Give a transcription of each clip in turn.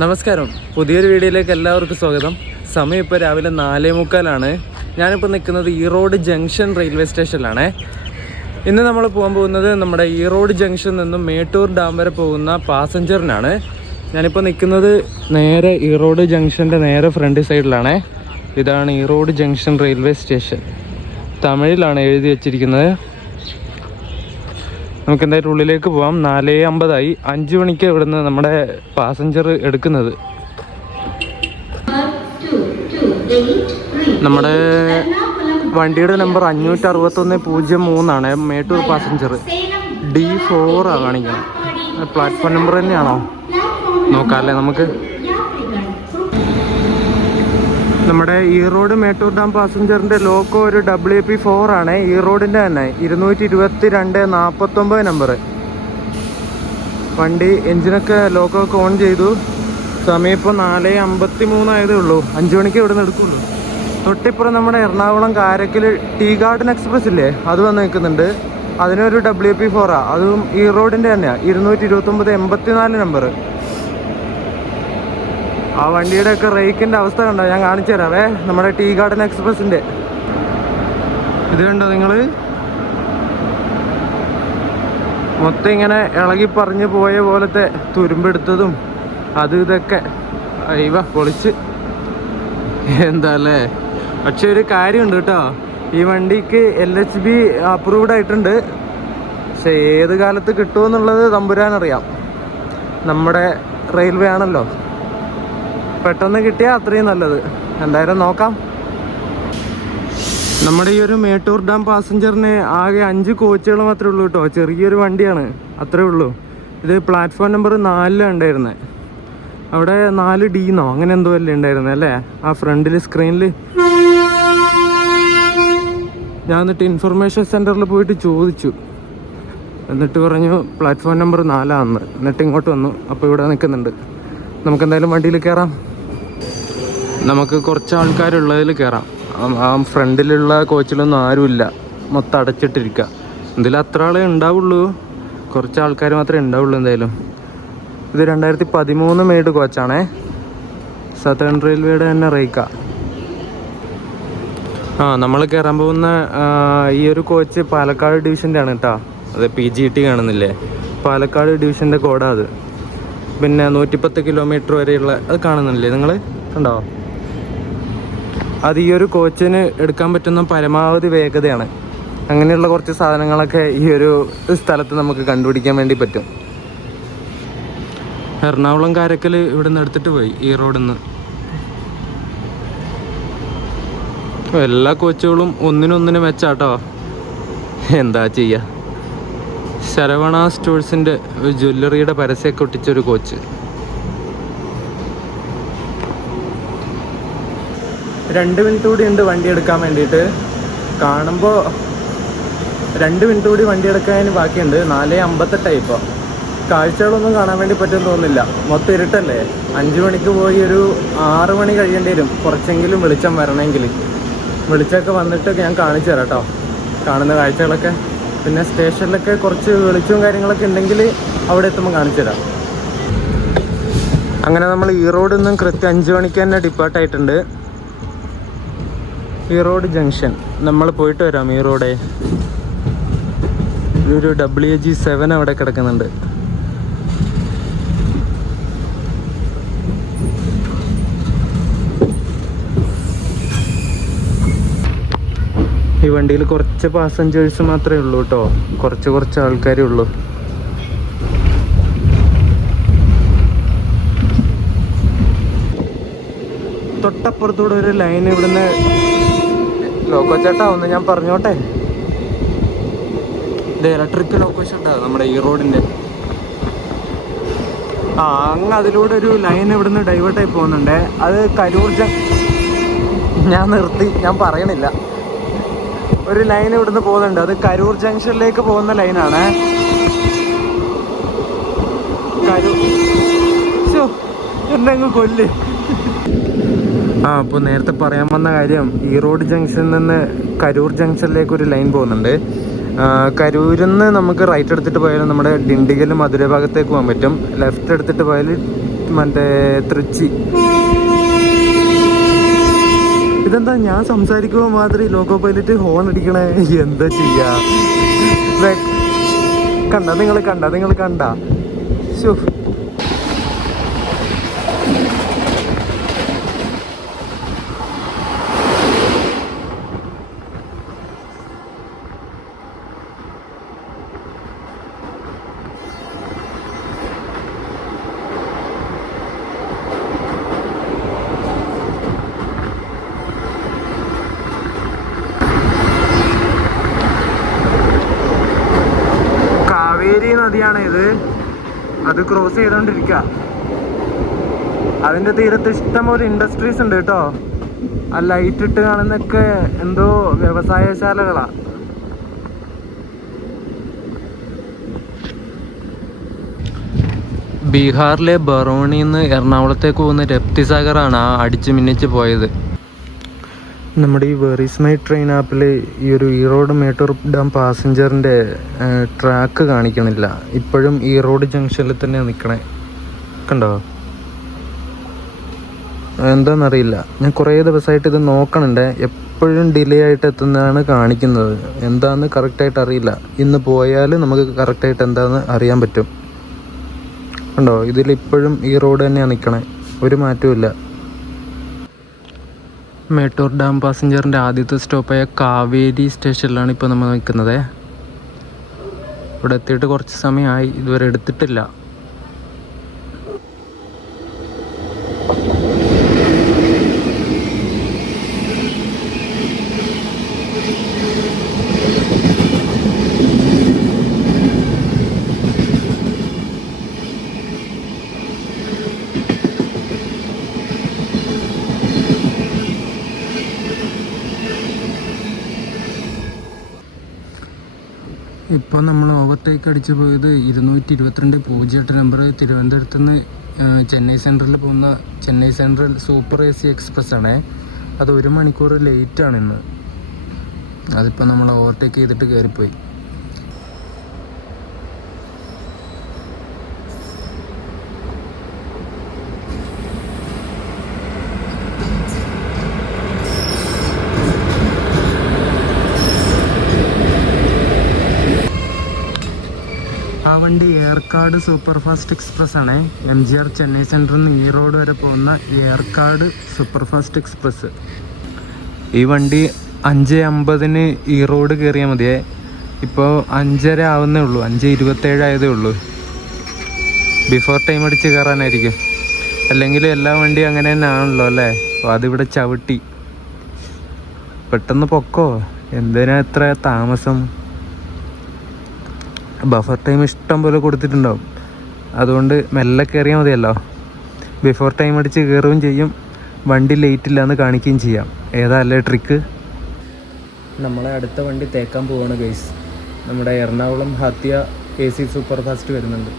നമസ്കാരം, പുതിയൊരു വീഡിയോയിലേക്ക് എല്ലാവർക്കും സ്വാഗതം. സമയം ഇപ്പോൾ രാവിലെ 4:45. ഞാനിപ്പോൾ നിൽക്കുന്നത് ഈറോഡ് ജംഗ്ഷൻ റെയിൽവേ സ്റ്റേഷനിലാണ്. ഇന്ന് നമ്മൾ പോകാൻ പോകുന്നത് നമ്മുടെ ഈറോഡ് ജംഗ്ഷനിൽ നിന്നും മേട്ടൂർ ഡാം വരെ പോകുന്ന പാസഞ്ചറിനാണ്. ഞാനിപ്പോൾ നിൽക്കുന്നത് നേരെ ഈറോഡ് ജംഗ്ഷൻ്റെ നേരെ ഫ്രണ്ട് സൈഡിലാണ്. ഇതാണ് ഈറോഡ് ജംഗ്ഷൻ റെയിൽവേ സ്റ്റേഷൻ. തമിഴിലാണ് എഴുതി വച്ചിരിക്കുന്നത്. നമുക്ക് എന്തായാലും ഉള്ളിലേക്ക് പോകാം. 4:50 5 മണിക്ക് ഇവിടുന്ന് നമ്മുടെ പാസഞ്ചർ എടുക്കുന്നത്. നമ്മുടെ വണ്ടിയുടെ നമ്പർ 56103 മേട്ടൂർ പാസഞ്ചർ D4 കാണിക്കണം. പ്ലാറ്റ്ഫോം നമ്പർ തന്നെയാണോ നോക്കാമല്ലേ നമുക്ക്. നമ്മുടെ ഈറോഡ് മേട്ടൂർ ഡാം പാസഞ്ചറിൻ്റെ ലോക്കോ ഒരു WP4 ആണ്. ഈറോഡിൻ്റെ തന്നെ 222-49 നമ്പർ. വണ്ടി എൻജിനൊക്കെ ലോക്കോ ഒക്കെ ഓൺ ചെയ്തു. സമയം ഇപ്പോൾ 4:53 ആയതേ ഉള്ളൂ. 5 മണിക്ക് ഇവിടെ നിന്ന് എടുക്കുള്ളൂ. തൊട്ടിപ്പുറം നമ്മുടെ Ernakulam Karaikal tea garden express ഇല്ലേ, അത് വന്ന് നിൽക്കുന്നുണ്ട്. അതിനൊരു WP4 അതും ഈറോഡിൻ്റെ തന്നെയാണ് 229-84 നമ്പർ. ആ വണ്ടിയുടെ ഒക്കെ റേക്കിൻ്റെ അവസ്ഥ കണ്ടോ, ഞാൻ കാണിച്ചു തരാവേ. നമ്മുടെ ടീ ഗാർഡൻ എക്സ്പ്രസിൻ്റെ ഇത് കണ്ടോ നിങ്ങൾ, മൊത്തം ഇങ്ങനെ ഇളകി പറഞ്ഞു പോയ പോലത്തെ തുരുമ്പെടുത്തതും അത് ഇതൊക്കെ പൊളിച്ച് എന്താ അല്ലേ. പക്ഷെ ഒരു കാര്യമുണ്ട് കേട്ടോ, ഈ വണ്ടിക്ക് LHB അപ്രൂവ്ഡ് ആയിട്ടുണ്ട്. പക്ഷെ ഏത് കാലത്ത് കിട്ടുമെന്നുള്ളത് തമ്പുരാനറിയാം. നമ്മുടെ റെയിൽവേ ആണല്ലോ, പെട്ടെന്ന് കിട്ടിയാൽ അത്രയും നല്ലത്. എന്തായാലും നോക്കാം. നമ്മുടെ ഈ ഒരു മേട്ടൂർ ഡാം പാസഞ്ചറിന് ആകെ 5 കോച്ചുകൾ മാത്രമേ ഉള്ളൂ കേട്ടോ. ചെറിയൊരു വണ്ടിയാണ്, അത്രേ ഉള്ളൂ. ഇത് പ്ലാറ്റ്ഫോം നമ്പർ 4 ഉണ്ടായിരുന്നത്. അവിടെ 4D അങ്ങനെ എന്തോ അല്ലേ ഉണ്ടായിരുന്നത് അല്ലേ ആ ഫ്രണ്ടിൽ സ്ക്രീനിൽ. ഞാൻ എന്നിട്ട് ഇൻഫർമേഷൻ സെൻറ്ററിൽ പോയിട്ട് ചോദിച്ചു. എന്നിട്ട് പറഞ്ഞു പ്ലാറ്റ്ഫോം നമ്പർ 4 ആണെന്ന്. എന്നിട്ട് ഇങ്ങോട്ട് വന്നു. അപ്പോൾ ഇവിടെ നിൽക്കുന്നുണ്ട്. നമുക്കെന്തായാലും വണ്ടിയിൽ കയറാം. നമുക്ക് കുറച്ച് ആൾക്കാരുള്ളതിൽ കയറാം. ആ ഫ്രണ്ടിലുള്ള കോച്ചിലൊന്നും ആരുമില്ല, മൊത്തം അടച്ചിട്ടിരിക്കുക. ഇതിൽ അത്ര ആളെ ഉണ്ടാവുള്ളൂ, കുറച്ച് ആൾക്കാർ മാത്രമേ ഉണ്ടാവുള്ളൂ. എന്തായാലും ഇത് 2013 മെയ്ഡ് കോച്ചാണേ. സതേൺ റെയിൽവേയുടെ തന്നെ റേക്കാ. നമ്മൾ കയറാൻ പോകുന്ന ഈ ഒരു കോച്ച് പാലക്കാട് ഡിവിഷൻ്റെ ആണ് കേട്ടോ. അത് PGT കാണുന്നില്ലേ, പാലക്കാട് ഡിവിഷൻ്റെ കോഡാ അത്. പിന്നെ 110 കിലോമീറ്റർ വരെയുള്ള അത് കാണുന്നില്ലേ നിങ്ങൾ, കണ്ടോ? അത് ഈ ഒരു കോച്ചിന് എടുക്കാൻ പറ്റുന്ന പരമാവധി വേഗതയാണ്. അങ്ങനെയുള്ള കുറച്ച് സാധനങ്ങളൊക്കെ ഈ ഒരു സ്ഥലത്ത് നമുക്ക് കണ്ടുപിടിക്കാൻ വേണ്ടി പറ്റും. എറണാകുളം കാരക്കൽ ഇവിടെ നിന്ന് എടുത്തിട്ട് പോയി, ഈ റോഡിൽ നിന്ന്. എല്ലാ കോച്ചുകളും ഒന്നിനൊന്നിന് വെച്ചാട്ടോ. എന്താ ചെയ്യുക. ശരവണ സ്റ്റോഴ്സിൻ്റെ ജ്വല്ലറിയുടെ പരസ്യമൊക്കെ ഒട്ടിച്ചൊരു കോച്ച്. 2 മിനിറ്റ് കൂടി ഉണ്ട് വണ്ടി എടുക്കാൻ വേണ്ടിയിട്ട്. കാണുമ്പോൾ 2 മിനിറ്റ് കൂടി വണ്ടി എടുക്കാൻ ബാക്കിയുണ്ട്. 4:58 ഇപ്പോൾ. കാഴ്ചകളൊന്നും കാണാൻ വേണ്ടി പറ്റുമെന്ന് തോന്നുന്നില്ല, മൊത്തം ഇരുട്ടല്ലേ. 5 മണിക്ക് പോയി ഒരു 6 മണി കഴിയേണ്ടി വരും കുറച്ചെങ്കിലും വെളിച്ചം വരണമെങ്കിൽ. വെളിച്ചമൊക്കെ വന്നിട്ട് ഞാൻ കാണിച്ചു തരാം കേട്ടോ കാണുന്ന കാഴ്ചകളൊക്കെ. പിന്നെ സ്റ്റേഷനിലൊക്കെ കുറച്ച് വെളിച്ചവും കാര്യങ്ങളൊക്കെ ഉണ്ടെങ്കിൽ അവിടെ എത്തുമ്പോൾ കാണിച്ചു തരാം. അങ്ങനെ നമ്മൾ ഈറോഡിൽ നിന്നും കൃത്യം 5 മണിക്ക് തന്നെ ഡിപ്പാർട്ടായിട്ടുണ്ട്. ഈറോഡ് ജംഗ്ഷൻ നമ്മൾ പോയിട്ട് വരാം. ഈറോഡേ ഒരു WG7 അവിടെ കിടക്കുന്നുണ്ട്. ഈ വണ്ടിയിൽ കുറച്ച് പാസഞ്ചേഴ്സ് മാത്രമേ ഉള്ളൂ കേട്ടോ, കുറച്ച് ആൾക്കാരേ ഉള്ളൂ. തൊട്ടപ്പുറത്തൂടെ ഒരു ലൈൻ ഇവിടുന്ന് ലോക്കോ ചേട്ടാ ഒന്ന് ഞാൻ പറഞ്ഞോട്ടെ. ഇത് ഇലക്ട്രിക് ലോക്കോ ചേട്ടാ നമ്മുടെ ഈ റോഡിൻ്റെ. അങ്ങ് അതിലൂടെ ഒരു ലൈൻ ഇവിടുന്ന് ഡൈവേർട്ടായി പോകുന്നുണ്ട്. അത് കരൂർ ഞാൻ നിർത്തി, ഞാൻ പറയണില്ല. ഒരു ലൈൻ ഇവിടുന്ന് പോകുന്നുണ്ട്, അത് കരൂർ ജംഗ്ഷനിലേക്ക് പോകുന്ന ലൈനാണ്. എന്തെങ്കിലും കൊല്ല്. അപ്പോൾ നേരത്തെ പറയാൻ വന്ന കാര്യം, ഈറോഡ് ജംഗ്ഷനിൽ നിന്ന് കരൂർ ജംഗ്ഷനിലേക്ക് ഒരു ലൈൻ പോകുന്നുണ്ട്. കരൂരിൽ നിന്ന് നമുക്ക് റൈറ്റ് എടുത്തിട്ട് പോയാലും നമ്മുടെ ഡിണ്ടിഗൽ മധുര ഭാഗത്തേക്ക് പോകാൻ പറ്റും. ലെഫ്റ്റ് എടുത്തിട്ട് പോയാൽ മറ്റേ തൃച്ചി. ഇതെന്താ ഞാൻ സംസാരിക്കുമ്പോൾ മാത്രം ലോക്കോ പൈലറ്റ് ഹോൺ അടിക്കണേ? എന്താ ചെയ്യാ? നിങ്ങൾ കണ്ട ശോ. കാവേരി നദിയാണ് ഇത്. അത് ക്രോസ് ചെയ്തോണ്ടിരിക്കുക. അതിന്റെ തീരത്ത് ഇഷ്ടംപോലെ ഇൻഡസ്ട്രീസ് ഉണ്ട് കേട്ടോ. ആ ലൈറ്റ് ഇട്ട് കാണുന്നൊക്കെ എന്തോ വ്യവസായശാലകളാ. ബീഹാറിലെ ബറോണിയിൽ നിന്ന് എറണാകുളത്തേക്ക് പോകുന്ന രപ്തിസാഗറാണ് ആ അടിച്ച് മിന്നിച്ച് പോയത്. നമ്മുടെ ഈ വെർ ഈസ് മൈ ട്രെയിൻ ആപ്പിൽ ഈ ഒരു ഈറോഡ് മേട്ടൂർ ഡാം പാസഞ്ചറിൻ്റെ ട്രാക്ക് കാണിക്കണില്ല. ഇപ്പോഴും ഈറോഡ് ജംഗ്ഷനിൽ തന്നെ നിൽക്കണേ. കണ്ടോ? എന്താണെന്നറിയില്ല. ഞാൻ കുറേ ദിവസമായിട്ട് ഇത് നോക്കണുണ്ട്. എപ്പോഴും ഡിലേ ആയിട്ട് എത്തുന്നതാണ് കാണിക്കുന്നത്. എന്താണെന്ന് കറക്റ്റായിട്ട് അറിയില്ല. ഇന്ന് പോയാൽ നമുക്ക് കറക്റ്റായിട്ട് എന്താണെന്ന് അറിയാൻ പറ്റും. കണ്ടോ? ഇതിലിപ്പോഴും ഈ റോഡ് തന്നെയാണ് നിൽക്കണേ. ഒരു മാറ്റവും ഇല്ല. മേട്ടൂർ ഡാം പാസഞ്ചറിൻ്റെ ആദ്യത്തെ സ്റ്റോപ്പായ കാവേരി സ്റ്റേഷനിലാണ് ഇപ്പോൾ നമ്മൾ നിൽക്കുന്നത്. ഇവിടെ എത്തിയിട്ട് കുറച്ച് സമയമായി. ഇതുവരെ എടുത്തിട്ടില്ല. ഇപ്പോൾ നമ്മൾ ഓവർടേക്ക് അടിച്ച് പോയത് 222 നമ്പർ തിരുവനന്തപുരത്ത് നിന്ന് ചെന്നൈ സെൻട്രലിൽ പോകുന്ന Chennai central super AC express ആണ്. അത് 1 മണിക്കൂർ ലേറ്റാണ് ഇന്ന്. അതിപ്പോൾ നമ്മൾ ഓവർടേക്ക് ചെയ്തിട്ട് കയറിപ്പോയി. ആ വണ്ടി ഏർക്കാട് സൂപ്പർ ഫാസ്റ്റ് എക്സ്പ്രസ് ആണ്. MGR ചെന്നൈ സെൻട്രൽ നിന്ന് ഈറോഡ് വരെ പോകുന്ന ഏർക്കാട് സൂപ്പർ ഫാസ്റ്റ് എക്സ്പ്രസ്. ഈ വണ്ടി 5:50 ഈറോഡ് കയറിയാൽ മതിയേ. ഇപ്പോൾ 5:30 ആവുന്നേ ഉള്ളൂ. 5:27 ആയതേ ഉള്ളൂ. ബിഫോർ ടൈം അടിച്ച് കയറാനായിരിക്കും. അല്ലെങ്കിൽ എല്ലാ വണ്ടിയും അങ്ങനെ തന്നെ ആണല്ലോ അല്ലേ? അപ്പോൾ അതിവിടെ ചവിട്ടി. പെട്ടെന്ന് പൊക്കോ. എന്തിനാ എത്ര താമസം? ബഫർ ടൈം ഇഷ്ടം പോലെ കൊടുത്തിട്ടുണ്ടാവും. അതുകൊണ്ട് മെല്ലെ കയറിയാൽ മതിയല്ലോ. ബിഫോർ ടൈം അടിച്ച് കയറുകയും ചെയ്യും, വണ്ടി ലേറ്റ് ഇല്ലയെന്ന് കാണിക്കുകയും ചെയ്യാം. ഏതാ അല്ലേ ട്രിക്ക്? നമ്മളെ അടുത്ത വണ്ടി തേക്കാൻ പോവാണ് ഗൈസ്. നമ്മുടെ എറണാകുളം ഹത്തിയ AC സൂപ്പർ ഫാസ്റ്റ് വരുന്നുണ്ട്.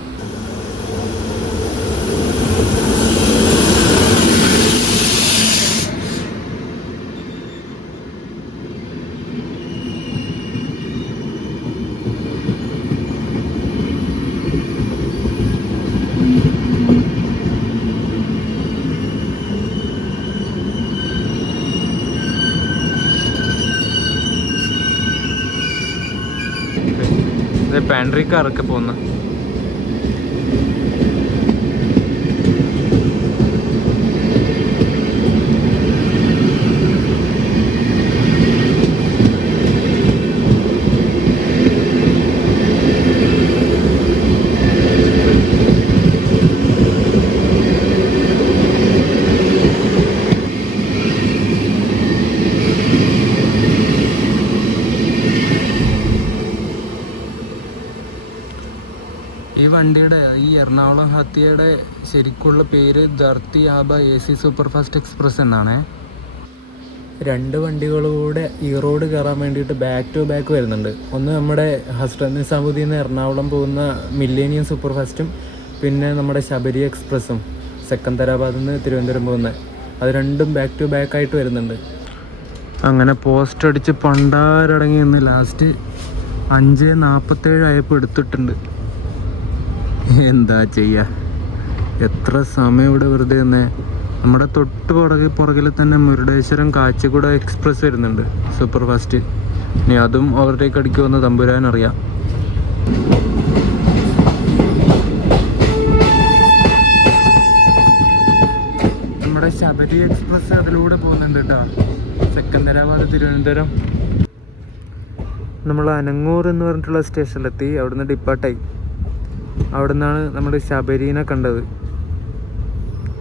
പാൻട്രി കാറൊക്കെ പോകുന്ന ഈ വണ്ടിയുടെ ഈ എറണാകുളം ഹത്തിയയുടെ ശരിക്കുള്ള പേര് Dharti Aba AC super fast express എന്നാണ്. 2 വണ്ടികളൂടെ ഈ റോഡ് കയറാൻ വേണ്ടിയിട്ട് ബാക്ക് ടു ബാക്ക് വരുന്നുണ്ട്. ഒന്ന് നമ്മുടെ ഹസ്രത്ത് നിസാമുദ്ദീൻ നിന്ന് എറണാകുളം പോകുന്ന മില്ലേനിയം സൂപ്പർ ഫാസ്റ്റും പിന്നെ നമ്മുടെ ശബരി എക്സ്പ്രസ്സും സെക്കന്ദരാബാദിൽ നിന്ന് തിരുവനന്തപുരം പോകുന്നത്. അത് രണ്ടും ബാക്ക് ടു ബാക്ക് ആയിട്ട് വരുന്നുണ്ട്. അങ്ങനെ പോസ്റ്റ് അടിച്ച് പണ്ടാരടങ്ങി നിന്ന് ലാസ്റ്റ് 5:47 ആയപ്പോൾ എടുത്തിട്ടുണ്ട്. എന്താ ചെയ്യുക? എത്ര സമയം ഇവിടെ വെറുതെ തന്നെ. നമ്മുടെ തൊട്ട് പുറകിൽ തന്നെ മുരുടേശ്വരം കാച്ചിക്കുട എക്സ്പ്രസ് വരുന്നുണ്ട്, സൂപ്പർ ഫാസ്റ്റ്. ഇനി അതും ഓവർടേക്ക് അടിക്കുമെന്ന് തമ്പുരാനറിയാം. നമ്മുടെ ശബരി എക്സ്പ്രസ് അതിലൂടെ പോകുന്നുണ്ട് കേട്ടോ, സെക്കന്ദരാബാദ് തിരുവനന്തപുരം. നമ്മൾ അനങ്ങൂർ എന്ന് പറഞ്ഞിട്ടുള്ള സ്റ്റേഷനിലെത്തി. അവിടുന്ന് ഡിപ്പാർട്ടായി. അവിടെ നിന്നാണ് നമ്മൾ ശബരീനെ കണ്ടത്.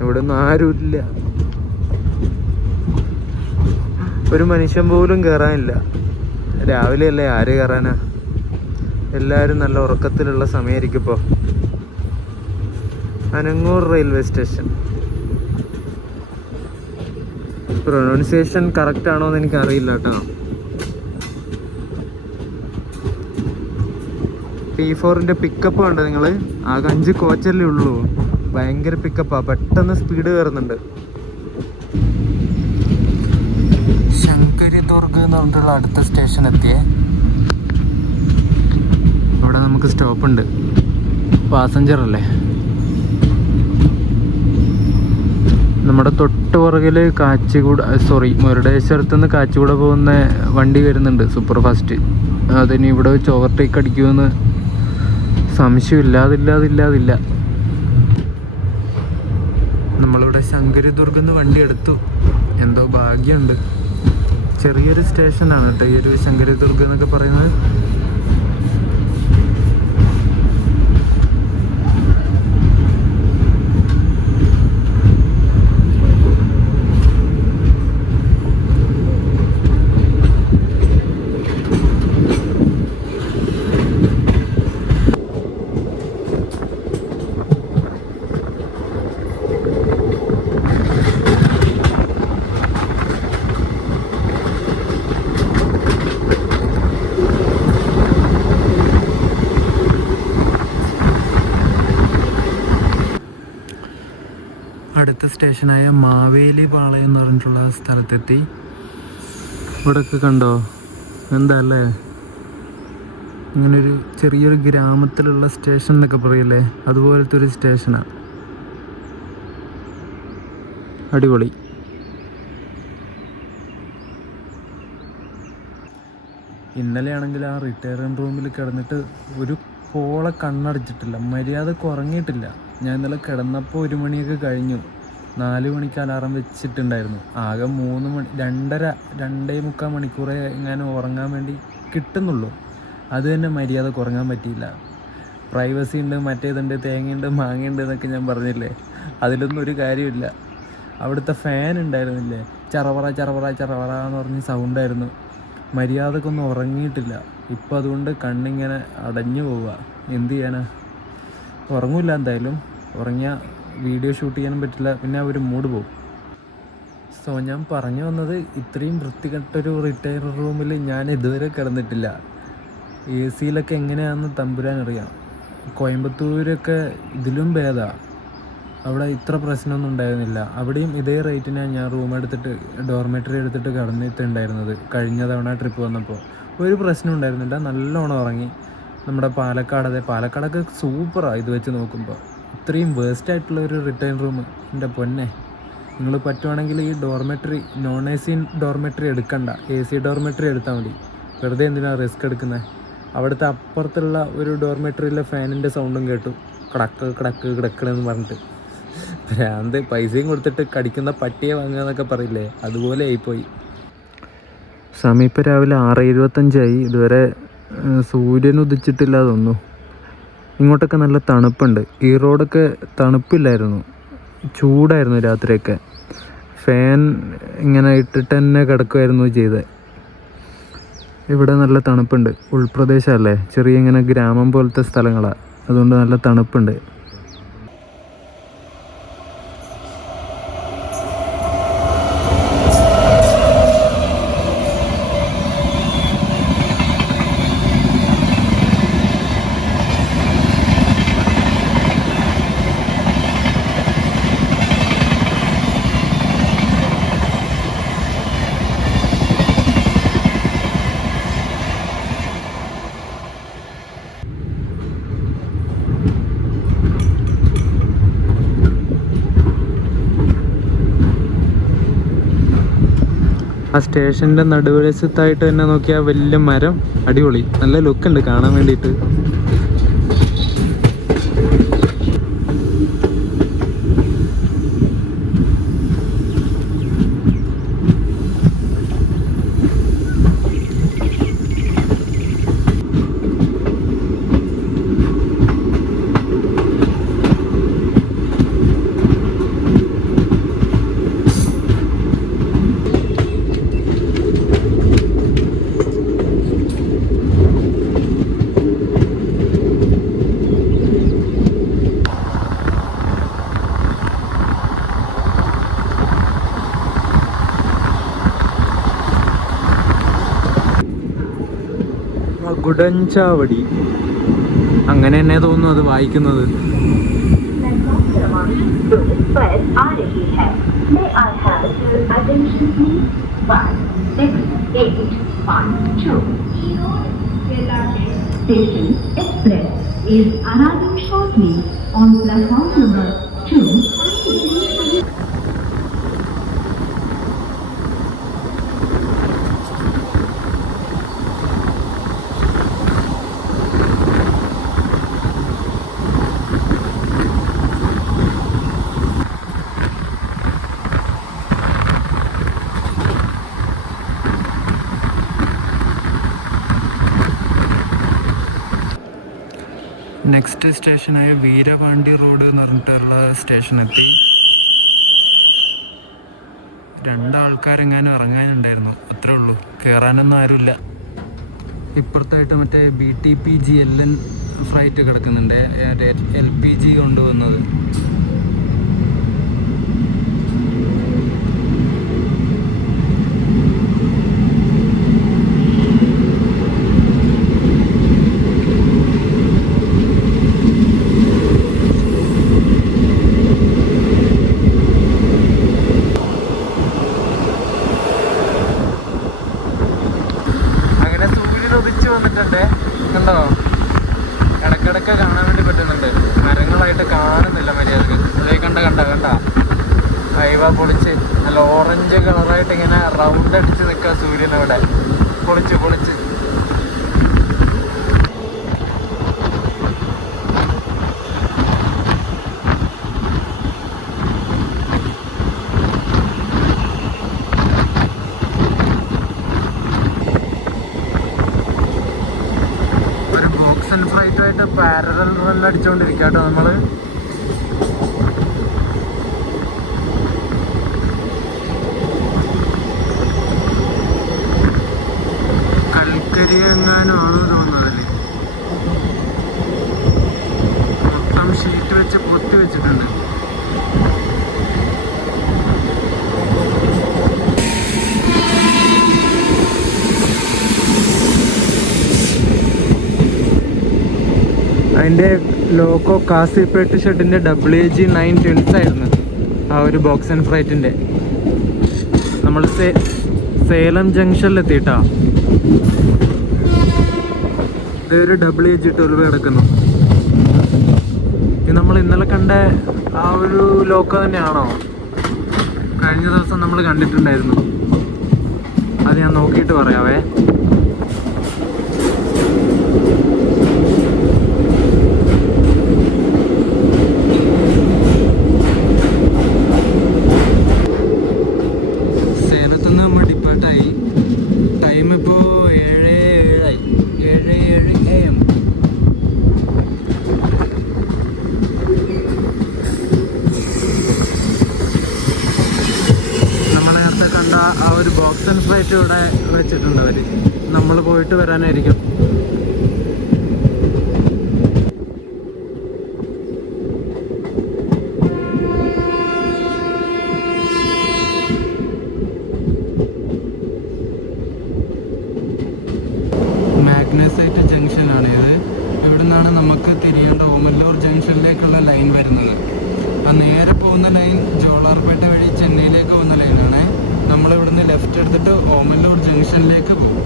ഇവിടെ ഒന്നും ആരുമില്ല, ഒരു മനുഷ്യൻ പോലും കയറാനില്ല. രാവിലെ അല്ലേ, ആര് കയറാനാ? എല്ലാവരും നല്ല ഉറക്കത്തിലുള്ള സമയമായിരിക്കും ഇപ്പോൾ. അനങ്ങൂർ റെയിൽവേ സ്റ്റേഷൻ. പ്രൊനൗൺസിയേഷൻ കറക്റ്റ് ആണോ എന്ന് എനിക്കറിയില്ല കേട്ടോ. T4ൻ്റെ പിക്കപ്പ് കണ്ടോ നിങ്ങൾ? ആകെ 5 കോച്ചല്ലേ ഉള്ളൂ. ഭയങ്കര പിക്കപ്പാണ്, പെട്ടെന്ന് സ്പീഡ് കയറുന്നുണ്ട്. ശങ്കരിദുർഗ് എന്ന് പറഞ്ഞിട്ടുള്ള അടുത്ത സ്റ്റേഷൻ എത്തിയേ. ഇവിടെ നമുക്ക് സ്റ്റോപ്പുണ്ട്, പാസഞ്ചർ അല്ലേ. നമ്മുടെ തൊട്ട് പുറകിൽ മുരുടേശ്വരത്ത് നിന്ന് കാച്ചിക്കുട പോകുന്ന വണ്ടി വരുന്നുണ്ട്, സൂപ്പർ ഫാസ്റ്റ്. അതിന് ഇവിടെ വെച്ച് ഓവർടേക്ക് അടിക്കുമെന്ന് സംശയമില്ലാതില്ല. നമ്മളിവിടെ ശങ്കരിദുർഗ് നിന്ന് വണ്ടി എടുത്തു. എന്തോ ഭാഗ്യമുണ്ട്. ചെറിയൊരു സ്റ്റേഷനാണ് കേട്ടോ ഈ ഒരു ശങ്കരിദുർഗ് എന്നൊക്കെ പറയുന്നത്. അടുത്ത സ്റ്റേഷനായ മാവേലി പാളയം എന്ന് പറഞ്ഞിട്ടുള്ള സ്ഥലത്തെത്തി. ഇവിടെയൊക്കെ കണ്ടോ, എന്താ അല്ലേ, ഇങ്ങനൊരു ചെറിയൊരു ഗ്രാമത്തിലുള്ള സ്റ്റേഷൻ എന്നൊക്കെ പറയില്ലേ, അതുപോലത്തെ ഒരു സ്റ്റേഷനാണ്. അടിപൊളി. ഇന്നലെയാണെങ്കിൽ ആ റിട്ടയർമെൻറ്റ് റൂമിൽ കിടന്നിട്ട് ഒരു പോളെ കണ്ണടച്ചിട്ടില്ല, മര്യാദക്ക് ഉറങ്ങിയിട്ടില്ല. ഞാൻ ഇന്നലെ കിടന്നപ്പോൾ 1 മണിയൊക്കെ കഴിഞ്ഞു. 4 മണിക്ക് അലാറം വെച്ചിട്ടുണ്ടായിരുന്നു. ആകെ 3 മണി, 2.5 മണിക്കൂറേ എങ്ങാനും ഉറങ്ങാൻ വേണ്ടി കിട്ടുന്നുള്ളൂ. അത് തന്നെ മര്യാദക്ക് ഉറങ്ങാൻ പറ്റിയില്ല. പ്രൈവസി ഉണ്ട്, മറ്റേതുണ്ട്, തേങ്ങയുണ്ട്, മാങ്ങയുണ്ട് എന്നൊക്കെ ഞാൻ പറഞ്ഞില്ലേ, അതിലൊന്നും ഒരു കാര്യമില്ല. അവിടുത്തെ ഫാൻ ഉണ്ടായിരുന്നില്ലേ, ചറവറ എന്ന് പറഞ്ഞ് സൗണ്ടായിരുന്നു. മര്യാദക്കൊന്നും ഉറങ്ങിയിട്ടില്ല. ഇപ്പം അതുകൊണ്ട് കണ്ണിങ്ങനെ അടഞ്ഞു പോവുക. എന്ത് ചെയ്യാനാ, ഉറങ്ങില്ല. എന്തായാലും ഉറങ്ങിയാൽ വീഡിയോ ഷൂട്ട് ചെയ്യാനും പറ്റില്ല, പിന്നെ ഒരു മൂഡ് പോകും. സോ ഞാൻ പറഞ്ഞു വന്നത്, ഇത്രയും വൃത്തികെട്ടൊരു റിട്ടയർ റൂമിൽ ഞാൻ ഇതുവരെ കിടന്നിട്ടില്ല. AC-യിലൊക്കെ എങ്ങനെയാണെന്ന് തമ്പുരാനറിയാം. കോയമ്പത്തൂരൊക്കെ ഇതിലും ഭേദമാണ്. അവിടെ ഇത്ര പ്രശ്നമൊന്നും ഉണ്ടായിരുന്നില്ല. അവിടെയും ഇതേ റേറ്റിനാണ് ഞാൻ ഡോർമെറ്ററി എടുത്തിട്ട് കിടന്നിട്ടുണ്ടായിരുന്നത്. കഴിഞ്ഞ തവണ ട്രിപ്പ് വന്നപ്പോൾ ഒരു പ്രശ്നം ഉണ്ടായിരുന്നില്ല, നല്ലോണം ഉറങ്ങി. നമ്മുടെ പാലക്കാടൊക്കെ സൂപ്പറാണ് ഇത് വെച്ച് നോക്കുമ്പോൾ. ഇത്രയും വേസ്റ്റായിട്ടുള്ള ഒരു റിട്ടേൺ റൂം, എൻ്റെ പൊന്നെ. നിങ്ങൾ പറ്റുവാണെങ്കിൽ ഈ ഡോർമെറ്ററി, നോൺ AC ഡോർമെറ്ററി എടുക്കണ്ട, AC ഡോർമെറ്ററി എടുത്താൽ മതി. വെറുതെ എന്തിനാണ് റിസ്ക് എടുക്കുന്നത്? അവിടുത്തെ അപ്പുറത്തുള്ള ഒരു ഡോർമെറ്ററിയിലെ ഫാനിൻ്റെ സൗണ്ടും കേട്ടു, കിടക്കണെന്ന് പറഞ്ഞിട്ട്. ഭ്രാന്ത്. പൈസയും കൊടുത്തിട്ട് കടിക്കുന്ന പട്ടിയെ വാങ്ങുക എന്നൊക്കെ പറയില്ലേ, അതുപോലെ ആയിപ്പോയി. സമയം ഇപ്പോൾ രാവിലെ 6:25 ഇതുവരെ സൂര്യൻ ഉദിച്ചിട്ടില്ല തോന്നുന്നു. ഇങ്ങോട്ടൊക്കെ നല്ല തണുപ്പുണ്ട്. ഈ റോഡൊക്കെ തണുപ്പില്ലായിരുന്നു, ചൂടായിരുന്നു രാത്രിയൊക്കെ. ഫാൻ ഇങ്ങനെ ഇട്ടിട്ട് തന്നെ കിടക്കുമായിരുന്നു ചെയ്തത്. ഇവിടെ നല്ല തണുപ്പുണ്ട്. ഉൾപ്രദേശമല്ലേ, ചെറിയ ഇങ്ങനെ ഗ്രാമം പോലത്തെ സ്ഥലങ്ങളാണ്, അതുകൊണ്ട് നല്ല തണുപ്പുണ്ട്. ആ സ്റ്റേഷൻ്റെ നടുവശത്തായിട്ട് തന്നെ നോക്കിയാൽ വലിയ മരം, അടിപൊളി, നല്ല ലുക്കുണ്ട് കാണാൻ വേണ്ടിയിട്ട്. ഗുഡഞ്ചാവടി, അങ്ങനെ തന്നെ തോന്നുന്നു അത് വായിക്കുന്നത്. Station Express is arriving shortly on platform number 2. Next സ്റ്റേഷനായ വീരപാണ്ഡ്യ റോഡ് എന്ന് പറഞ്ഞിട്ടുള്ള സ്റ്റേഷനെത്തി. 2 ആൾക്കാരെങ്ങാനും ഇറങ്ങാനുണ്ടായിരുന്നു, അത്രേ ഉള്ളൂ, കയറാനൊന്നും ആരുമില്ല. ഇപ്പുറത്തായിട്ട് മറ്റേ BTPGLN ഫ്ലൈറ്റ് കിടക്കുന്നുണ്ട്, LPG കൊണ്ടുവന്നത്. കണ്ടോ, ഇടയ്ക്കിടയ്ക്ക് കാണാൻ വേണ്ടി പറ്റുന്നുണ്ട്, മരങ്ങളായിട്ട് കാണുന്നില്ല മര്യാദക്ക്. അതേ കണ്ട ഹൈവ പൊളിച്ച് നല്ല ഓറഞ്ച് കളറായിട്ട് ഇങ്ങനെ റൗണ്ട് അടിച്ച് നിൽക്കുക സൂര്യനവിടെ, പൊളിച്ച്. ഫ്ലൈറ്റായിട്ട് പാരലൽ റൺ അടിച്ചുകൊണ്ടിരിക്കുക കേട്ടോ നമ്മള്. കൽക്കരി എങ്ങാനും ആണ് തോന്നുന്നതല്ലേ, മൊത്തം ഷീറ്റ് വെച്ച് പൊത്തി വെച്ചിട്ടുണ്ട്. അതിൻ്റെ ലോക്കോ കാസിപ്പേട്ട് ഷെഡിൻ്റെ WG9 ട്വിൻസ് ആയിരുന്നു ആ ഒരു ബോക്സ് ആൻഡ് ഫ്രൈറ്റിൻ്റെ. നമ്മൾ സേലം ജംഗ്ഷനിലെത്തിയിട്ടാ. ഇതൊരു WG12 കിടക്കുന്നു. ഇത് നമ്മൾ ഇന്നലെ കണ്ട ആ ഒരു ലോക്കോ തന്നെയാണോ? കഴിഞ്ഞ ദിവസം നമ്മൾ കണ്ടിട്ടുണ്ടായിരുന്നു, അത് ഞാൻ നോക്കിയിട്ട് പറയാവേ. ആ ഒരു ബോക്സ് ആൻഡ് ഫ്ലൈറ്റ് ഇവിടെ വെച്ചിട്ടുണ്ട് അവർ, നമ്മൾ പോയിട്ട് വരാനായിരിക്കും. മാഗ്നസൈറ്റ് ജംഗ്ഷനാണിത്. ഇവിടെ നിന്നാണ് നമുക്ക് തിരിയേണ്ട ഓമല്ലൂർ ജംഗ്ഷനിലേക്കുള്ള ലൈൻ വരുന്നത്. ആ നേരെ പോകുന്ന ലൈൻ ജോളാർപേട്ട വഴി ചെന്നൈയിലേക്ക് പോകുന്ന ലൈനാണ്. നമ്മളിവിടുന്ന് ലെഫ്റ്റ് എടുത്തിട്ട് ഓമല്ലൂർ ജംഗ്ഷനിലേക്ക് പോകും.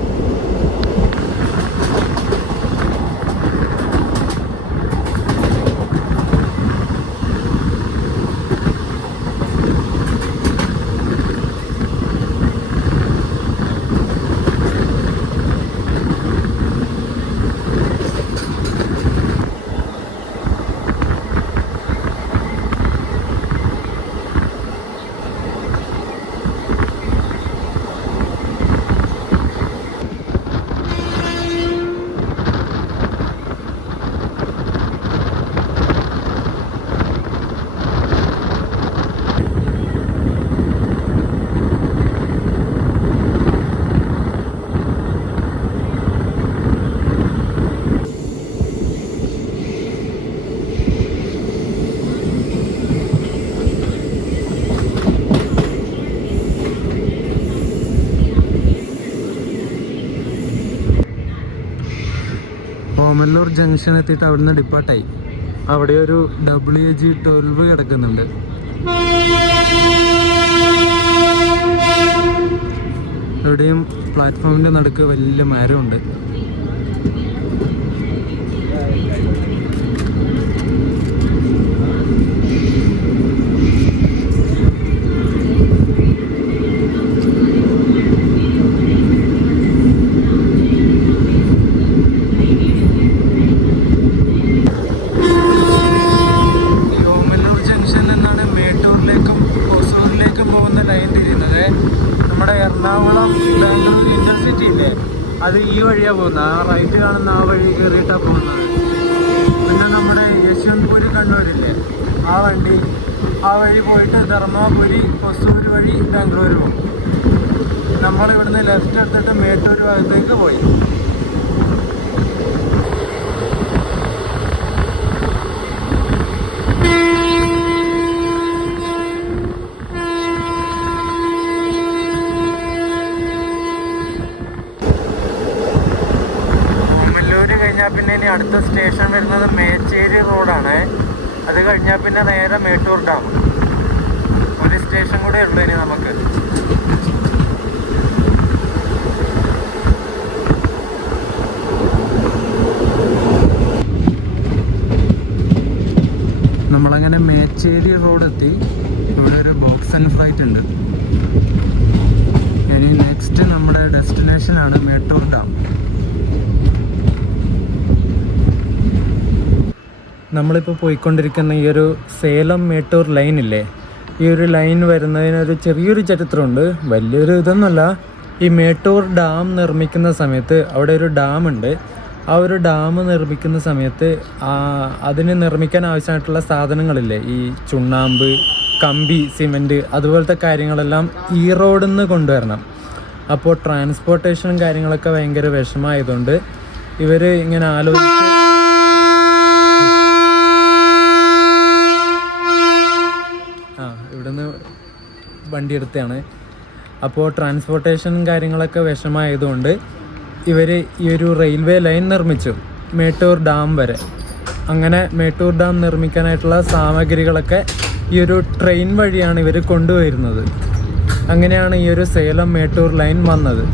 ഓമല്ലൂർ ജംഗ്ഷൻ എത്തിയിട്ട് അവിടുന്ന് ഡിപ്പാർട്ടായി. അവിടെ ഒരു WG12 കിടക്കുന്നുണ്ട്. ഇവിടെയും പ്ലാറ്റ്ഫോമിൻ്റെ നടുക്ക് വലിയ മരമുണ്ട്. എറണാകുളം ബാംഗ്ലൂർ ഇന്റർസിറ്റി ഇല്ലേ, അത് ഈ വഴിയാണ് പോകുന്നത്. ആ റൈറ്റ് കാണുന്ന ആ വഴി കയറിയിട്ടാണ് പോകുന്നത്. പിന്നെ നമ്മുടെ യശ്വന്ത്പുരി കണ്ണൂരില്ലേ, ആ വഴി പോയിട്ട് ധർമ്മപുരി ഹൊസൂർ വഴി ബാംഗ്ലൂർ പോകും. നമ്മളിവിടുന്ന് ലെഫ്റ്റ് എടുത്തിട്ട് മേട്ടൂർ ഭാഗത്തേക്ക് പോയി. പിന്നെ ഇനി അടുത്ത സ്റ്റേഷൻ വരുന്നത് മേച്ചേരി റോഡാണ്. അത് കഴിഞ്ഞാൽ പിന്നെ നേരെ മേട്ടൂർ ഡാം. ഒരു സ്റ്റേഷൻ കൂടെ ഉള്ളു ഇനി നമുക്ക്. നമ്മളങ്ങനെ മേച്ചേരി റോഡ് എത്തി. ഇവിടെ ഒരു ബോക്സ് ആൻഡ് ഫ്ലൈറ്റ് ഉണ്ട്. ഇനി നെക്സ്റ്റ് നമ്മുടെ ഡെസ്റ്റിനേഷനാണ് മേട്ടൂർ ഡാം. നമ്മളിപ്പോൾ പോയിക്കൊണ്ടിരിക്കുന്ന ഈ ഒരു സേലം മേട്ടൂർ ലൈനില്ലേ, ഈ ഒരു ലൈൻ വരുന്നതിനൊരു ചെറിയൊരു ചരിത്രമുണ്ട്. വലിയൊരു ഇതൊന്നുമല്ല. ഈ മേട്ടൂർ ഡാം നിർമ്മിക്കുന്ന സമയത്ത് അവിടെ ഒരു ഡാമുണ്ട്. ആ ഒരു ഡാം നിർമ്മിക്കുന്ന സമയത്ത് അതിന് നിർമ്മിക്കാൻ ആവശ്യമായിട്ടുള്ള സാധനങ്ങളില്ലേ, ഈ ചുണ്ണാമ്പ്, കമ്പി, സിമൻറ്റ്, അതുപോലത്തെ കാര്യങ്ങളെല്ലാം ഈ റോഡിൽ നിന്ന് കൊണ്ടുവരണം. അപ്പോൾ ട്രാൻസ്പോർട്ടേഷനും കാര്യങ്ങളൊക്കെ ഭയങ്കര വിഷമമായതുകൊണ്ട് ഇവർ ഇങ്ങനെ ആലോചിച്ച് ഇവിടുന്ന് വണ്ടി എടുത്തതാണ്. അപ്പോൾ ട്രാൻസ്പോർട്ടേഷനും കാര്യങ്ങളൊക്കെ വിഷമമായതുകൊണ്ട് ഇവർ ഈ ഒരു റെയിൽവേ ലൈൻ നിർമ്മിച്ചു മേട്ടൂർ ഡാം വരെ. അങ്ങനെ മേട്ടൂർ ഡാം നിർമ്മിക്കാനായിട്ടുള്ള സാമഗ്രികളൊക്കെ ഈ ഒരു ട്രെയിൻ വഴിയാണ് ഇവർ കൊണ്ടുവരുന്നത്. അങ്ങനെയാണ് ഈ ഒരു സേലം മേട്ടൂർ ലൈൻ വന്നത്.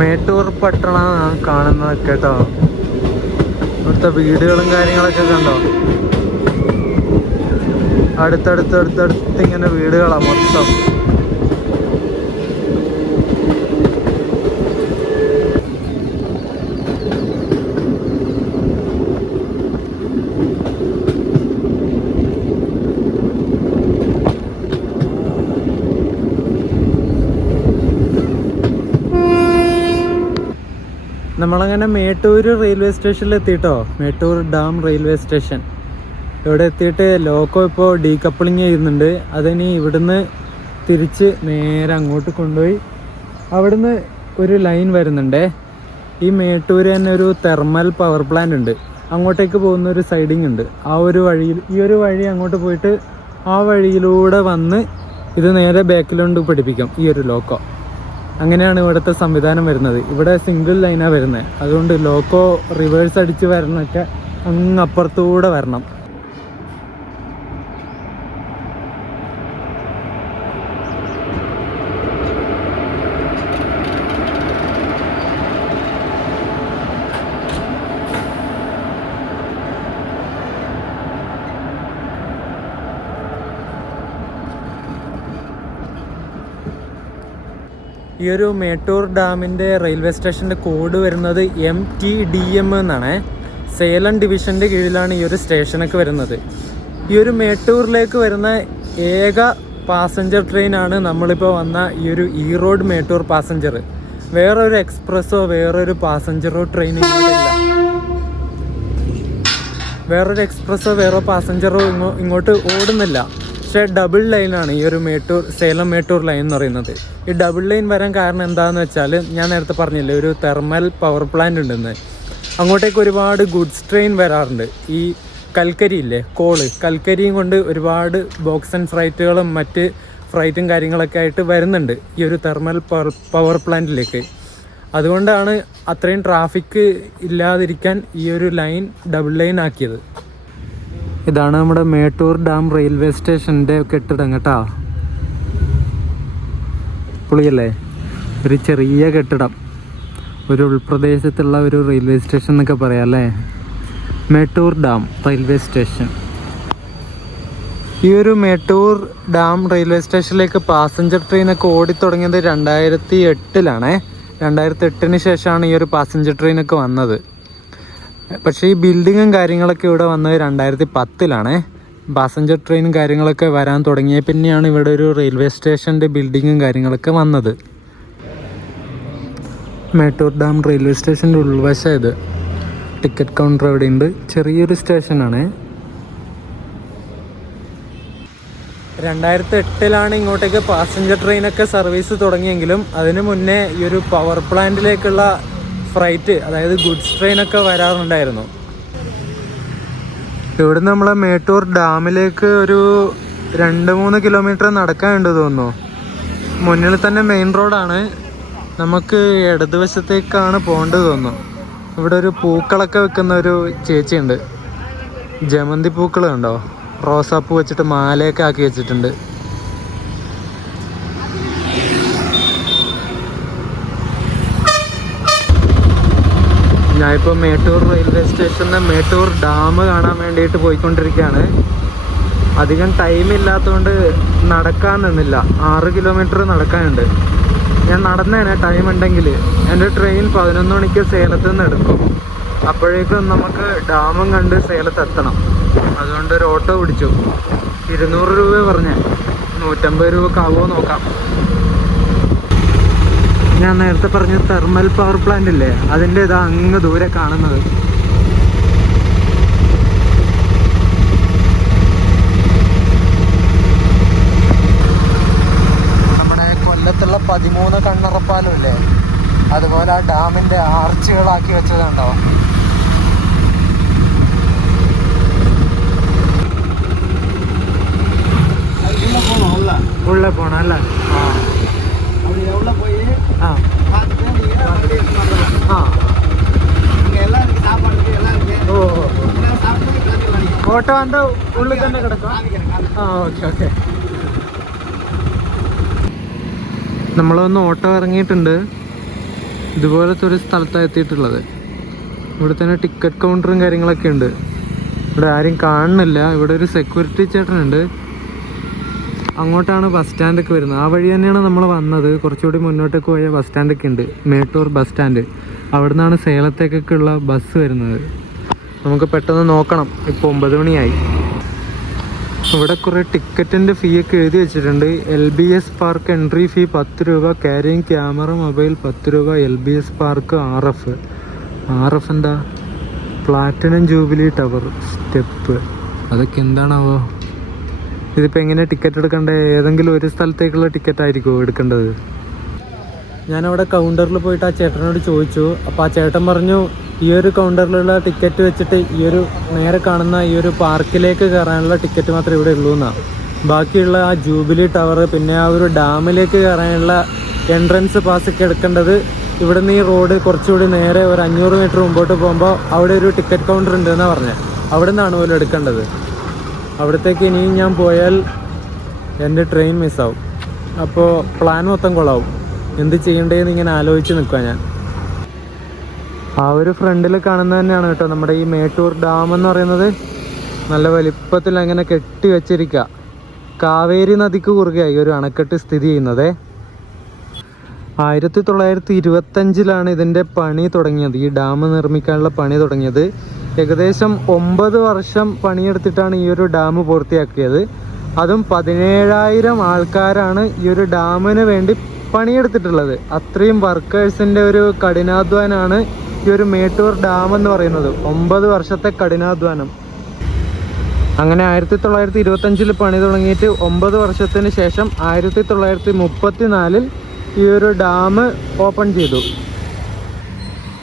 മേട്ടൂർ പട്ടണം കാണുന്നത് കേട്ടോ. ഇവിടുത്തെ വീടുകളും കാര്യങ്ങളൊക്കെ കണ്ടോ. അടുത്തടുത്ത് ഇങ്ങനെ വീടുകളാണ് മൊത്തം. നമ്മളങ്ങനെ മേട്ടൂർ റെയിൽവേ സ്റ്റേഷനിൽ എത്തിയിട്ടോ. Mettur dam railway station. ഇവിടെ എത്തിയിട്ട് ലോക്കോ ഇപ്പോൾ ഡീകപ്പിളിങ് ചെയ്യുന്നുണ്ട്. അതിനി ഇവിടുന്ന് തിരിച്ച് നേരെ അങ്ങോട്ട് കൊണ്ടുപോയി അവിടുന്ന് ഒരു ലൈൻ വരുന്നുണ്ടേ. ഈ മേട്ടൂർ തന്നെ ഒരു തെർമൽ പവർ പ്ലാന്റ് ഉണ്ട്. അങ്ങോട്ടേക്ക് പോകുന്ന ഒരു സൈഡിങ് ഉണ്ട്. ആ ഒരു വഴിയിൽ ഈ ഒരു വഴി അങ്ങോട്ട് പോയിട്ട് ആ വഴിയിലൂടെ വന്ന് ഇത് നേരെ ബാക്കിലോട്ട് പഠിപ്പിക്കും ഈ ഒരു ലോക്കോ. അങ്ങനെയാണ് ഇവിടുത്തെ സംവിധാനം വരുന്നത്. ഇവിടെ സിംഗിൾ ലൈനാണ് വരുന്നത്. അതുകൊണ്ട് ലോക്കോ റിവേഴ്സ് അടിച്ച് വരണമൊക്കെ അങ്ങ് അപ്പുറത്തൂടെ വരണം. ഈ ഒരു മേട്ടൂർ ഡാമിൻ്റെ റെയിൽവേ സ്റ്റേഷൻ്റെ കോഡ് വരുന്നത് MTDM എന്നാണ്. സേലം ഡിവിഷൻ്റെ കീഴിലാണ് ഈ ഒരു സ്റ്റേഷനൊക്കെ വരുന്നത്. ഈ ഒരു മേട്ടൂരിലേക്ക് വരുന്ന ഏക പാസഞ്ചർ ട്രെയിനാണ് നമ്മളിപ്പോൾ വന്ന ഈ ഒരു ഈറോഡ് മേട്ടൂർ പാസഞ്ചർ. വേറൊരു എക്സ്പ്രസ്സോ വേറൊരു പാസഞ്ചറോ ട്രെയിൻ ഇങ്ങോട്ടില്ല. വേറൊരു എക്സ്പ്രസ്സോ വേറെ പാസഞ്ചറോ ഇങ്ങോട്ട് ഓടുന്നില്ല. പക്ഷേ ഡബിൾ ലൈനാണ് ഈ ഒരു സേലം മേട്ടൂർ ലൈൻ എന്ന് പറയുന്നത്. ഈ ഡബിൾ ലൈൻ വരാൻ കാരണം എന്താണെന്ന് വെച്ചാൽ, ഞാൻ നേരത്തെ പറഞ്ഞില്ലേ ഒരു തെർമൽ പവർ പ്ലാന്റ് ഉണ്ടെന്ന്. അങ്ങോട്ടേക്ക് ഒരുപാട് ഗുഡ്സ് ട്രെയിൻ വരാറുണ്ട്. ഈ കൽക്കരി ഇല്ലേ, കൽക്കരിയും കൊണ്ട് ഒരുപാട് ബോക്സ് ആൻഡ് ഫ്രൈറ്റുകളും മറ്റ് ഫ്രൈറ്റും കാര്യങ്ങളൊക്കെ ആയിട്ട് വരുന്നുണ്ട് ഈ ഒരു തെർമൽ പവർ പ്ലാന്റിലേക്ക്. അതുകൊണ്ടാണ് അത്രയും ട്രാഫിക് ഇല്ലാതിരിക്കാൻ ഈ ഒരു ലൈൻ ഡബിൾ ലൈൻ ആക്കിയത്. ഇതാണ് നമ്മുടെ മേട്ടൂർ ഡാം റെയിൽവേ സ്റ്റേഷൻ്റെ കെട്ടിടം കേട്ടോ. പൊളിയല്ലേ, ഒരു ചെറിയ കെട്ടിടം, ഒരു ഉൾപ്രദേശത്തുള്ള ഒരു റെയിൽവേ സ്റ്റേഷൻ എന്നൊക്കെ പറയാം അല്ലേ. Mettur dam railway station. ഈ ഒരു മേട്ടൂർ ഡാം റെയിൽവേ സ്റ്റേഷനിലേക്ക് പാസഞ്ചർ ട്രെയിനൊക്കെ ഓടിത്തുടങ്ങിയത് 2008 2008 ശേഷമാണ് ഈ ഒരു പാസഞ്ചർ ട്രെയിനൊക്കെ വന്നത്. പക്ഷേ ഈ ബിൽഡിങ്ങും കാര്യങ്ങളൊക്കെ ഇവിടെ വന്നത് 2010 പാസഞ്ചർ ട്രെയിനും കാര്യങ്ങളൊക്കെ വരാൻ തുടങ്ങിയ പിന്നെയാണ് ഇവിടെ ഒരു റെയിൽവേ സ്റ്റേഷൻ്റെ ബിൽഡിങ്ങും കാര്യങ്ങളൊക്കെ വന്നത്. മേട്ടൂർ ഡാം റെയിൽവേ സ്റ്റേഷൻ്റെ ഉൾവശം ഇത്. ടിക്കറ്റ് കൗണ്ടർ അവിടെ ഉണ്ട്. ചെറിയൊരു സ്റ്റേഷനാണ്. 2008 ഇങ്ങോട്ടേക്ക് പാസഞ്ചർ ട്രെയിനൊക്കെ സർവീസ് തുടങ്ങിയെങ്കിലും അതിന് മുന്നേ ഈ ഒരു പവർ പ്ലാന്റിലേക്കുള്ള ഫ്രൈറ്റ്, അതായത് ഗുഡ്സ് ട്രെയിനൊക്കെ വരാറുണ്ടായിരുന്നു. ഇവിടുന്ന് നമ്മളെ മേട്ടൂർ ഡാമിലേക്ക് ഒരു 2-3 കിലോമീറ്റർ നടക്കാനുണ്ട് തോന്നുന്നു. മുന്നിൽ തന്നെ മെയിൻ റോഡാണ്. നമുക്ക് ഇടതുവശത്തേക്കാണ് പോകേണ്ടത് തോന്നുന്നു. ഇവിടെ ഒരു പൂക്കളൊക്കെ വെക്കുന്ന ഒരു ചേച്ചിയുണ്ട്. ജമന്തി പൂക്കൾ കണ്ടോ, റോസാപ്പൂ വെച്ചിട്ട് മാലയൊക്കെ ആക്കി വെച്ചിട്ടുണ്ട്. ഞാനിപ്പോൾ മേട്ടൂർ റെയിൽവേ സ്റ്റേഷനിൽ മേട്ടൂർ ഡാം കാണാൻ വേണ്ടിയിട്ട് പോയിക്കൊണ്ടിരിക്കുകയാണ്. അധികം ടൈം ഇല്ലാത്തതുകൊണ്ട് നടക്കാൻ നിന്നില്ല. 6 കിലോമീറ്റർ നടക്കാനുണ്ട്. ഞാൻ നടന്നേനെ ടൈം ഉണ്ടെങ്കിൽ. എൻ്റെ ട്രെയിൻ 11 മണിക്ക് സേലത്ത് നിന്ന് എടുക്കും. അപ്പോഴേക്കും നമുക്ക് ഡാമും കണ്ട് സേലത്തെത്തണം. അതുകൊണ്ട് ഒരു ഓട്ടോ പിടിച്ചു. 200 രൂപ പറഞ്ഞേ, 150 രൂപക്ക് ആവുമോ നോക്കാം. ഞാൻ നേരത്തെ പറഞ്ഞ തെർമൽ പവർ പ്ലാന്റ് ഇല്ലേ, അതിൻ്റെ ഇതാ അങ്ങ് ദൂരെ കാണുന്നത്. നമ്മുടെ കൊല്ലത്തുള്ള 13 കണ്ണറപ്പാലം ഇല്ലേ, അതുപോലെ ആ ഡാമിൻ്റെ ആർച്ചുകളാക്കി വെച്ചതുണ്ടോ. ഉള്ള പോണം അല്ലേ. ഓട്ടോ അതിൻ്റെ ഉള്ളിൽ തന്നെ കിടക്കാം. ഓക്കെ. നമ്മളൊന്ന് ഓട്ടോ ഇറങ്ങിയിട്ടുണ്ട്. ഇതുപോലത്തെ ഒരു സ്ഥലത്താണ് എത്തിയിട്ടുള്ളത്. ഇവിടെ തന്നെ ടിക്കറ്റ് കൗണ്ടറും കാര്യങ്ങളൊക്കെ ഉണ്ട്. ഇവിടെ ആരും കാണുന്നില്ല. ഇവിടെ ഒരു സെക്യൂരിറ്റി ചേട്ടനുണ്ട്. അങ്ങോട്ടാണ് ബസ് സ്റ്റാൻഡൊക്കെ വരുന്നത്. ആ വഴി തന്നെയാണ് നമ്മൾ വന്നത്. കുറച്ചുകൂടി മുന്നോട്ടേക്ക് പോയ ബസ് സ്റ്റാൻഡൊക്കെ ഉണ്ട്, മേട്ടൂർ ബസ് സ്റ്റാൻഡ്. അവിടെ നിന്നാണ് സേലത്തേക്കൊക്കെ ഉള്ള ബസ് വരുന്നത്. നമുക്ക് പെട്ടെന്ന് നോക്കണം. ഇപ്പോൾ 9 മണിയായി. ഇവിടെ കുറേ ടിക്കറ്റിൻ്റെ ഫീ ഒക്കെ എഴുതി വെച്ചിട്ടുണ്ട്. LBS പാർക്ക് എൻട്രി ഫീ 10 രൂപ, ക്യാരിങ് ക്യാമറ മൊബൈൽ 10 രൂപ, LBS പാർക്ക് RF എന്താ, പ്ലാറ്റിനം ജൂബിലി ടവർ സ്റ്റെപ്പ്, അതൊക്കെ എന്താണാവോ. ഇതിപ്പോൾ എങ്ങനെ ടിക്കറ്റ് എടുക്കേണ്ടത്? ഏതെങ്കിലും ഒരു സ്ഥലത്തേക്കുള്ള ടിക്കറ്റ് ആയിരിക്കുമോ എടുക്കേണ്ടത്? ഞാനവിടെ കൗണ്ടറിൽ പോയിട്ട് ആ ചേട്ടനോട് ചോദിച്ചു. അപ്പോൾ ആ ചേട്ടൻ പറഞ്ഞു ഈ ഒരു കൗണ്ടറിലുള്ള ടിക്കറ്റ് വെച്ചിട്ട് ഈ ഒരു നേരെ കാണുന്ന ഈ ഒരു പാർക്കിലേക്ക് കയറാനുള്ള ടിക്കറ്റ് മാത്രമേ ഇവിടെ ഉള്ളൂ എന്നാണ്. ബാക്കിയുള്ള ആ ജൂബിലി ടവർ, പിന്നെ ആ ഒരു ഡാമിലേക്ക് കയറാനുള്ള എൻട്രൻസ് പാസ്സൊക്കെ എടുക്കേണ്ടത് ഇവിടെ നിന്ന് ഈ റോഡ് കുറച്ചുകൂടി നേരെ ഒരു 500 മീറ്റർ മുമ്പോട്ട് പോകുമ്പോൾ അവിടെ ഒരു ടിക്കറ്റ് കൗണ്ടർ ഉണ്ട് എന്നാണ് പറഞ്ഞത്. അവിടെ നിന്നാണ് പോലും എടുക്കേണ്ടത്. അവിടത്തേക്ക് ഇനിയും ഞാൻ പോയാൽ എൻ്റെ ട്രെയിൻ മിസ്സാവും. അപ്പോൾ പ്ലാൻ മൊത്തം കൊള്ളാവും. എന്ത് ചെയ്യണ്ടേന്ന് ഇങ്ങനെ ആലോചിച്ച് നിൽക്കുക ഞാൻ. ആ ഒരു ഫ്രണ്ടിൽ കാണുന്നത് തന്നെയാണ് കേട്ടോ നമ്മുടെ ഈ മേട്ടൂർ ഡാം എന്ന് പറയുന്നത്. നല്ല വലിപ്പത്തിൽ അങ്ങനെ കെട്ടി വെച്ചിരിക്കുക. കാവേരി നദിക്ക് കുറുകെയായി ഒരു അണക്കെട്ട് സ്ഥിതി ചെയ്യുന്നത്. 1925 ഇതിൻ്റെ പണി തുടങ്ങിയത്. ഈ ഡാം നിർമ്മിക്കാനുള്ള പണി തുടങ്ങിയത്. ഏകദേശം 9 വർഷം പണിയെടുത്തിട്ടാണ് ഈ ഒരു ഡാം പൂർത്തിയാക്കിയത്. അതും 17,000 ആൾക്കാരാണ് ഈ ഒരു ഡാമിന് വേണ്ടി പണിയെടുത്തിട്ടുള്ളത്. അത്രയും വർക്കേഴ്സിൻ്റെ ഒരു കഠിനാധ്വാനമാണ് ഈ ഒരു മേട്ടൂർ ഡാം എന്ന് പറയുന്നത്. 9 വർഷത്തെ കഠിനാധ്വാനം. അങ്ങനെ 1925 പണി തുടങ്ങിയിട്ട് 9 വർഷത്തിന് ശേഷം 1934 ഈ ഒരു ഡാം ഓപ്പൺ ചെയ്തു.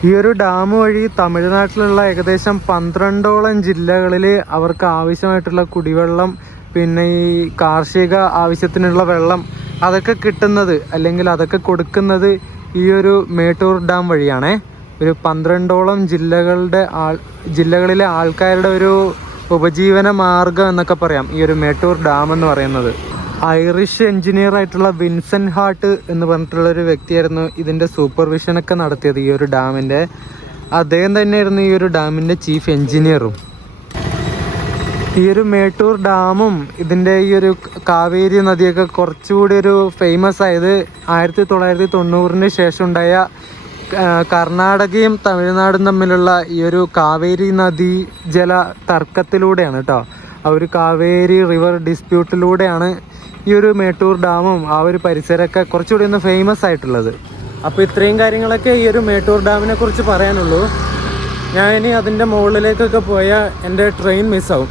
ഈ ഒരു ഡാം വഴി തമിഴ്നാട്ടിലുള്ള ഏകദേശം 12ഓളം ജില്ലകളിൽ അവർക്ക് ആവശ്യമായിട്ടുള്ള കുടിവെള്ളം, പിന്നെ ഈ കാർഷിക ആവശ്യത്തിനുള്ള വെള്ളം അതൊക്കെ കിട്ടുന്നത്, അല്ലെങ്കിൽ അതൊക്കെ കൊടുക്കുന്നത് ഈ ഒരു മേട്ടൂർ ഡാം വഴിയാണേ. ഒരു 12ഓളം ജില്ലകളിലെ ആൾക്കാരുടെ ഒരു ഉപജീവന മാർഗം എന്നൊക്കെ പറയാം ഈ ഒരു മേട്ടൂർ ഡാം എന്ന് പറയുന്നത്. ഐറിഷ് എഞ്ചിനീയർ ആയിട്ടുള്ള വിൻസെൻ്റ് ഹാർട്ട് എന്ന് പറഞ്ഞിട്ടുള്ള ഒരു വ്യക്തിയായിരുന്നു ഇതിൻ്റെ സൂപ്പർവിഷനൊക്കെ നടത്തിയത് ഈ ഒരു ഡാമിൻ്റെ. അദ്ദേഹം തന്നെയായിരുന്നു ഈ ഒരു ഡാമിൻ്റെ ചീഫ് എഞ്ചിനീയറും. ഈ ഒരു മേട്ടൂർ ഡാമും ഇതിൻ്റെ ഈ ഒരു കാവേരി നദിയൊക്കെ കുറച്ചുകൂടി ഒരു ഫേമസ് ആയത് 1990 ശേഷം ഉണ്ടായ കർണാടകയും തമിഴ്നാടും തമ്മിലുള്ള ഈ ഒരു കാവേരി നദീ ജല തർക്കത്തിലൂടെയാണ് കേട്ടോ. ആ ഒരു കാവേരി റിവർ ഡിസ്പ്യൂട്ടിലൂടെയാണ് ഈ ഒരു മേട്ടൂർ ഡാമും ആ ഒരു പരിസരമൊക്കെ കുറച്ചുകൂടി ഒന്ന് ഫേമസ് ആയിട്ടുള്ളത്. അപ്പോൾ ഇത്രയും കാര്യങ്ങളൊക്കെ ഈ ഒരു മേട്ടൂർ ഡാമിനെ കുറിച്ച് പറയാനുള്ളൂ. ഞാൻ ഇനി അതിൻ്റെ മുകളിലേക്കൊക്കെ പോയാൽ എൻ്റെ ട്രെയിൻ മിസ്സാവും.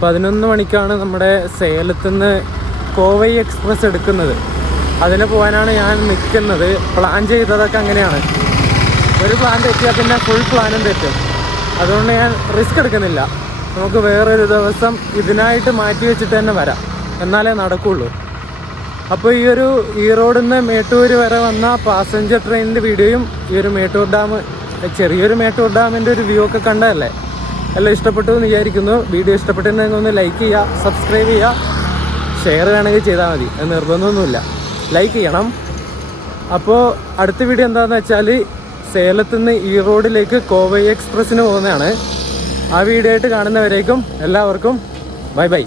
11 മണിക്കാണ് നമ്മുടെ സേലത്തുനിന്ന് കോവൈ എക്സ്പ്രസ് എടുക്കുന്നത്. അതിന് പോകാനാണ് ഞാൻ നിൽക്കുന്നത്. പ്ലാൻ ചെയ്തതൊക്കെ അങ്ങനെയാണ്. ഒരു പ്ലാൻ തെറ്റിയാൽ പിന്നെ ഫുൾ പ്ലാനും തെറ്റും. അതുകൊണ്ട് ഞാൻ റിസ്ക് എടുക്കുന്നില്ല. നമുക്ക് വേറൊരു ദിവസം ഇതിനായിട്ട് മാറ്റി വെച്ചിട്ട് തന്നെ വരാം, എന്നാലേ നടക്കുള്ളൂ. അപ്പോൾ ഈ ഒരു ഈറോഡിൽ നിന്ന് മേട്ടൂർ വരെ വന്ന പാസഞ്ചർ ട്രെയിനിൻ്റെ വീഡിയോയും ഈ ഒരു മേട്ടൂർ ഡാം, ചെറിയൊരു മേട്ടൂർ ഡാമിൻ്റെ ഒരു വ്യൂ ഒക്കെ കണ്ടതല്ലേ. എല്ലാം ഇഷ്ടപ്പെട്ടു എന്ന് വിചാരിക്കുന്നു. വീഡിയോ ഇഷ്ടപ്പെട്ടെങ്കിൽ ഒന്ന് ലൈക്ക് ചെയ്യുക, സബ്സ്ക്രൈബ് ചെയ്യുക, ഷെയർ വേണമെങ്കിൽ ചെയ്താൽ മതി. അത് നിർബന്ധമൊന്നുമില്ല, ലൈക്ക് ചെയ്യണം. അപ്പോൾ അടുത്ത വീഡിയോ എന്താണെന്ന് വെച്ചാൽ സേലത്തുനിന്ന് ഈറോഡിലേക്ക് കോവൈ എക്സ്പ്രസ്സിന് പോകുന്നതാണ്. ആ വീഡിയോ ആയിട്ട് കാണുന്നവരേക്കും എല്ലാവർക്കും ബൈ ബൈ.